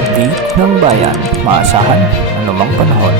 update ng bayan. Maasahan anumang panahon.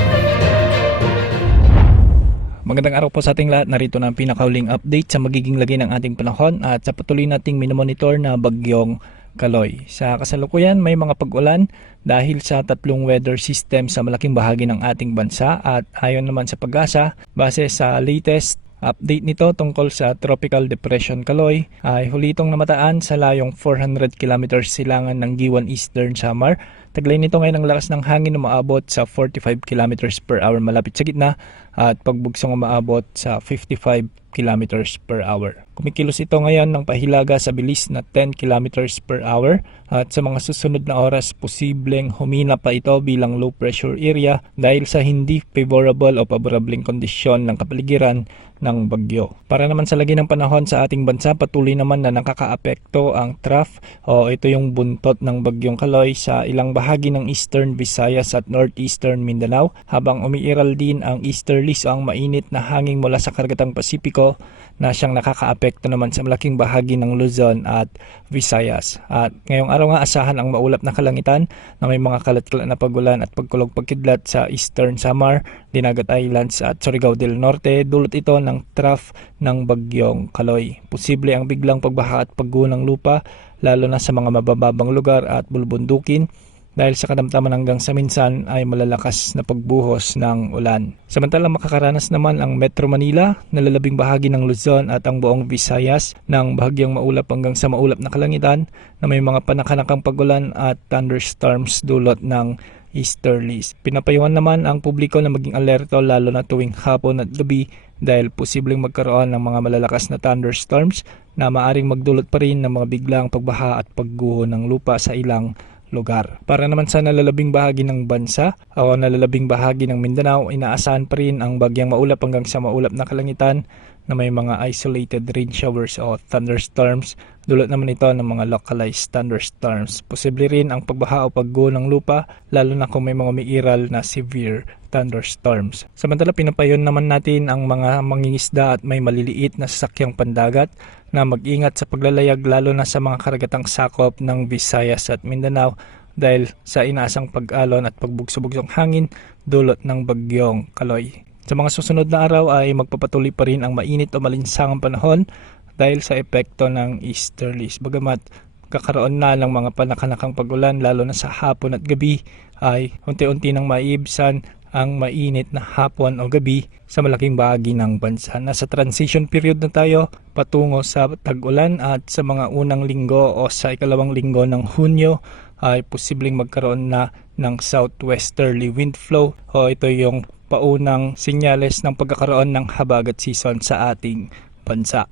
Magandang araw po sa ating lahat. Narito na ang pinakauling update sa magiging lagay ng ating panahon at sa patuloy nating minomonitor na bagyong Kaloy. Sa kasalukuyan may mga pag-ulan dahil sa tatlong weather system sa malaking bahagi ng ating bansa at ayon naman sa Pag-asa, base sa latest update nito tungkol sa Tropical Depression Kaloy ay hulitong namataan sa layong 400 km silangan ng Giwan Eastern Samar. Taglay nito ngayon ang lakas ng hangin na umaabot sa 45 km per hour malapit sa gitna at pagbugsong umaabot sa 55 km per hour. Kumikilos ito ngayon ng pahilaga sa bilis na 10 km per hour at sa mga susunod na oras posibleng humina pa ito bilang low pressure area dahil sa hindi favorable o paborableng kondisyon ng kapaligiran ng bagyo. Para naman sa lagi ng panahon sa ating bansa, patuloy naman na nakakaapekto ang trough o ito yung buntot ng bagyong Kaloy sa ilang bahagi ng Eastern Visayas at Northeastern Mindanao habang umiiral din ang easterlies o ang mainit na hangin mula sa Karagatang Pasipiko na siyang nakakaapekto naman sa malaking bahagi ng Luzon at Visayas. At ngayong araw nga asahan ang maulap na kalangitan na may mga kalat-kalat na pagulan at pagkulog-pagkidlat sa Eastern Samar, Dinagat Islands at Surigao del Norte. Dulot ito ng trough ng bagyong Kaloy. Posible ang biglang pagbaha at pagguho ng lupa lalo na sa mga mabababang lugar at bulubundukin dahil sa kadamtaman hanggang sa minsan ay malalakas na pagbuhos ng ulan. Samantalang makakaranas naman ang Metro Manila, nalalabing bahagi ng Luzon at ang buong Visayas ng bahagyang maulap hanggang sa maulap na kalangitan na may mga panakanakang pagulan at thunderstorms dulot ng easterlies. Pinapayuhan naman ang publiko na maging alerto lalo na tuwing hapon at gabi dahil posibleng magkaroon ng mga malalakas na thunderstorms na maaring magdulot pa rin ng mga biglang pagbaha at pagguho ng lupa sa ilang lugar. Para naman sa nalalabing bahagi ng bansa o nalalabing bahagi ng Mindanao, inaasahan pa rin ang bagyang maulap hanggang sa maulap na kalangitan na may mga isolated rain showers o thunderstorms. Dulot naman ito ng mga localized thunderstorms. Posible rin ang pagbaha o pagguho ng lupa lalo na kung may mga umiiral na severe thunderstorms. Samantala pinapayon naman natin ang mga mangingisda at may maliliit na sasakyang pandagat na mag-ingat sa paglalayag lalo na sa mga karagatang sakop ng Visayas at Mindanao dahil sa inaasang pag-alon at pagbugsong-bugsong hangin dulot ng bagyong Kaloy. Sa mga susunod na araw ay magpapatuloy pa rin ang mainit o malinsangang panahon dahil sa epekto ng easterlies. Bagamat kakaroon na ng mga panakanakang pagulan lalo na sa hapon at gabi ay unti-unti nang maiibsan ang mainit na hapon o gabi sa malaking bahagi ng bansa. Nasa transition period na tayo patungo sa tag-ulan at sa mga unang linggo o sa ikalawang linggo ng Hunyo ay posibleng magkaroon na ng southwesterly wind flow o ito yung paunang senyales ng pagkakaroon ng habagat season sa ating bansa.